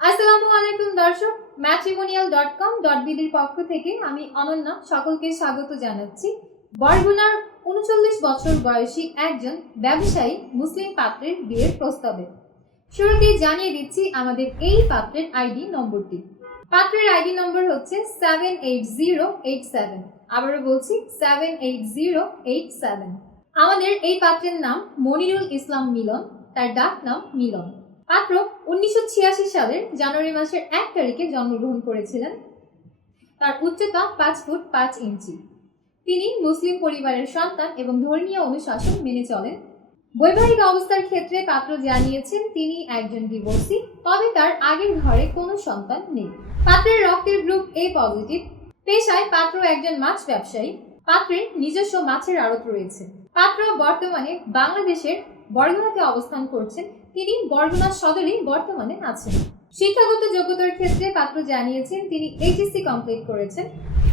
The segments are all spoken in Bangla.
আসসালামু আলাইকুম দর্শক ম্যাট্রিমোনিয়াল ডট কম ডট বিডির পক্ষ থেকে আমি অনন্যা সকলকে স্বাগত জানাচ্ছি। বরগুনার উনচল্লিশ বছর বয়সী একজন ব্যবসায়ী মুসলিম পাত্রের বিয়ের প্রস্তাবে। শুরুতেই জানিয়ে দিচ্ছি আমাদের এই পাত্রের আইডি নম্বরটি। পাত্রের আইডি নম্বর হচ্ছে seven eight zero eight seven আবারও বলছি seven eight zero eight seven আমাদের এই পাত্রের নাম মনিরুল ইসলাম মিলন, তার ডাক নাম মিলন। পাত্র উনিশশো সালের জানুয়ারি মাসের এক তারিখে জন্মগ্রহণ করেছিলেন। তার উচ্চতা পাঁচ ফুট পাঁচ ইঞ্চি। তিনি মুসলিম পরিবারের সন্তান এবং ধর্মীয় অনুশাসন মেনে চলেন। বৈবাহিক অবস্থার ক্ষেত্রে পাত্র জানিয়েছেন, তিনি একজন ডিভোর্সি তবে তার আগের ঘরে কোনো সন্তান নেই। পাত্রের রক্তের গ্রুপ এ পজিটিভ। পেশায় পাত্র একজন মাছ ব্যবসায়ী। পাত্রের নিজস্ব মাছের আড়ত রয়েছে। পাত্র বর্তমানে বাংলাদেশের বরগুনাতে অবস্থান করছেন। তিনি বরগুনা সদরে বর্তমানে আছেন। শিক্ষাগত যোগ্যতার ক্ষেত্রে পাত্র জানিয়েছেন, তিনি এইচএসসি কমপ্লিট করেছেন।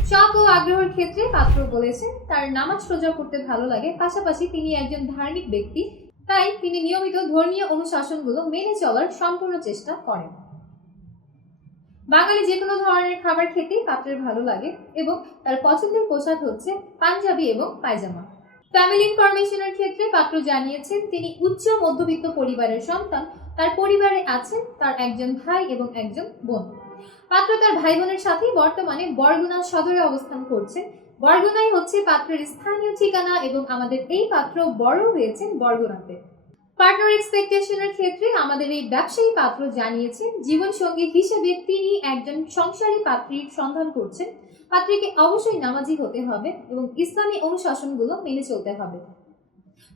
শখ ও আগ্রহের ক্ষেত্রে পাত্র বলেছেন, তার নামাজ রোজা করতে ভালো লাগে। পাশাপাশি তিনি একজন ধার্মিক ব্যক্তি, তাই তিনি নিয়মিত ধর্মীয় অনুশাসনগুলো মেনে চলার সম্পূর্ণ চেষ্টা করেন। বাঙালি যে কোনো ধরনের খাবার খেতেই পাত্রের ভালো লাগে এবং তার পছন্দের পোশাক হচ্ছে পাঞ্জাবি এবং পায়জামা। ফ্যামিলি ইনফরমেশনের ক্ষেত্রে পাত্র জানিয়েছেন, তিনি উচ্চ মধ্যবিত্ত পরিবারের সন্তান। তার পরিবারে আছেন তার একজন ভাই এবং একজন বোন। পাত্র তার ভাই বোনের সাথে বর্তমানে বরগুনা সদরে অবস্থান করছেন। বরগুনাই হচ্ছে পাত্রের স্থানীয় ঠিকানা এবং আমাদের এই পাত্র বড় হয়েছেন বরগুনাতে। পার্টনার এক্সপেকটেশনের ক্ষেত্রে আমাদের এই ব্যবসায়ী পাত্র জানিয়েছেন, জীবনসঙ্গী হিসেবে তিনি একজন সংসারী পাত্রীর সন্ধান করছেন। পাত্রীকে অবশ্যই নামাজি হতে হবে এবং ইসলামী অনুশাসনগুলো মেনে চলতে হবে।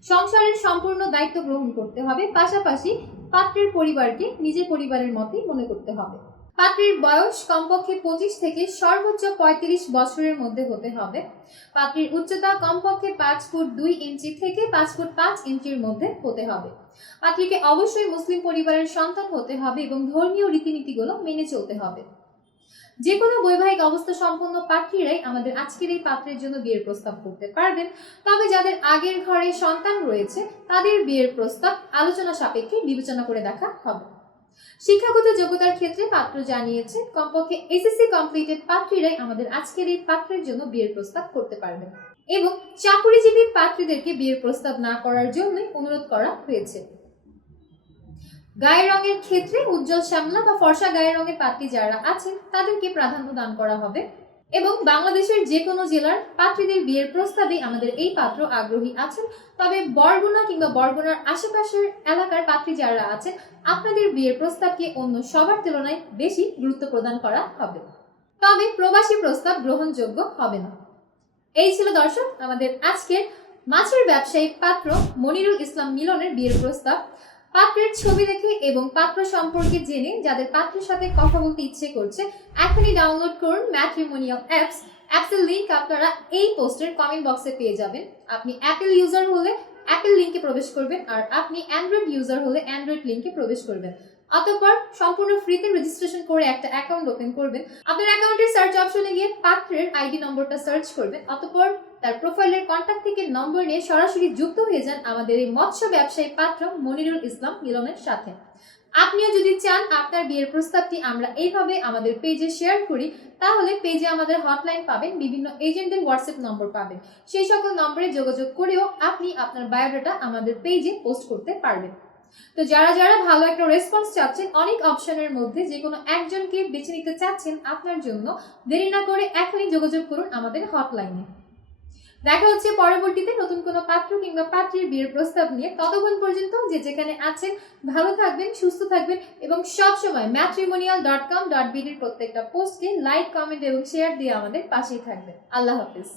সংসারের সম্পূর্ণ দায়িত্ব গ্রহণ করতে হবে, পাশাপাশি পাত্রের পরিবারকে নিজের পরিবারের মতোই মনে করতে হবে। পাত্রীর বয়স কমপক্ষে পঁচিশ থেকে সর্বোচ্চ পঁয়ত্রিশ বছরের মধ্যে হতে হবে। পাত্রীর উচ্চতা কমপক্ষে পাঁচ ফুট দুই ইঞ্চি থেকে পাঁচ ফুট পাঁচ ইঞ্চির মধ্যে হতে হবে। পাত্রীকে অবশ্যই মুসলিম পরিবারের সন্তান হতে হবে এবং ধর্মীয় রীতিনীতিগুলো মেনে চলতে হবে। যে কোনো বৈবাহিক অবস্থা সম্পন্ন পাত্রীরাই আমাদের আজকের এই পাত্রের জন্য বিয়ের প্রস্তাব করতে পারবেন। তবে যাদের আগের ঘরে সন্তান রয়েছে, তাদের বিয়ের প্রস্তাব আলোচনা সাপেক্ষে বিবেচনা করে দেখা হবে। শিক্ষাগত যোগ্যতার ক্ষেত্রে পাত্র জানিয়েছে, কমপক্ষে এসএসসি কমপ্লিটেড পাত্রীরাই আমাদের আজকের এই পাত্রের জন্য বিয়ের প্রস্তাব করতে পারবেন। এবং চাকুরিজীবী পাত্রীদেরকে বিয়ের প্রস্তাব না করার জন্যই অনুরোধ করা হয়েছে। গায়ের রঙের ক্ষেত্রে উজ্জ্বল শ্যামলা বা ফর্সা গায়ের রঙের পাত্রী যারা আছেন, তাদেরকে প্রাধান্য দান করা হবে। এবং বাংলাদেশের যে কোনো জেলার পাত্রীদের বিয়ের প্রস্তাবে আমাদের এই পাত্র আগ্রহী আছেন। তবে বরগুনা কিংবা বরগুনার আশেপাশের এলাকার পাত্রী যারা আছেন, আপনাদের বিয়ের প্রস্তাবকে অন্য সবার তুলনায় বেশি গুরুত্ব প্রদান করা হবে। তবে প্রবাসী প্রস্তাব গ্রহণযোগ্য হবে না। এই ছিল দর্শক, আমাদের আজকের মাছের ব্যবসায়ী পাত্র মনিরুল ইসলাম মিলনের বিয়ের প্রস্তাব। পাত্রের ছবি দেখে এবং পাত্র সম্পর্কে জেনে যাদের পাত্রের সাথে কথা বলতে ইচ্ছে করছে, এখনই ডাউনলোড করুন ম্যাট্রিমোনিয়াল অ্যাপস অ্যাপসের লিঙ্ক আপনারা এই পোস্টের কমেন্ট বক্সে পেয়ে যাবেন। আপনি অ্যাপেল ইউজার হলে অ্যাপেল লিংকে প্রবেশ করবেন আর আপনি অ্যান্ড্রয়েড ইউজার হলে অ্যান্ড্রয়েড লিংকে প্রবেশ করবেন। অতঃপর সম্পূর্ণ ফ্রিতে রেজিস্ট্রেশন করে একটা অ্যাকাউন্ট ওপেন করবেন। আপনার অ্যাকাউন্টের সার্চ অপশনে গিয়ে পাত্রের আইডি নম্বরটা সার্চ করবেন। অতঃপর তার প্রোফাইলের কন্ট্যাক্ট থেকে নম্বর নিয়ে সরাসরি যুক্ত হয়ে যান আমাদের এই মৎস্য ব্যবসায়ী পাত্র মনিরুল ইসলাম মিলনের সাথে। আপনিও যদি চান আপনার বিয়ের প্রস্তাবটি আমরা এইভাবে আমাদের পেজে শেয়ার করি, তাহলে পেজে আমাদের হটলাইন পাবেন, বিভিন্ন এজেন্টদের হোয়াটসঅ্যাপ নম্বর পাবেন। সেই সকল নম্বরে যোগাযোগ করেও আপনি আপনার বায়োডাটা আমাদের পেজে পোস্ট করতে পারবেন। তো যারা যারা ভালো একটা রেসপন্স চাচ্ছেন, অনেক অপশনের মধ্যে যে কোনো একজনকে বেছে নিতে চাচ্ছেন আপনার জন্য, দেরি না করে এখনই যোগাযোগ করুন আমাদের হটলাইনে দেখা হচ্ছে পরবর্তীতে নতুন কোনো পাত্র কিংবা পাত্রীর বিয়ের প্রস্তাব নিয়ে। ততক্ষণ পর্যন্ত যে যেখানে আছেন, ভালো থাকবেন, সুস্থ থাকবেন এবং সবসময় ম্যাট্রিমোনিয়াল ডট কম ডট বিডির প্রত্যেকটা পোস্টকে লাইক কমেন্ট এবং শেয়ার দিয়ে আমাদের পাশেই থাকবেন। আল্লাহ হাফিজ।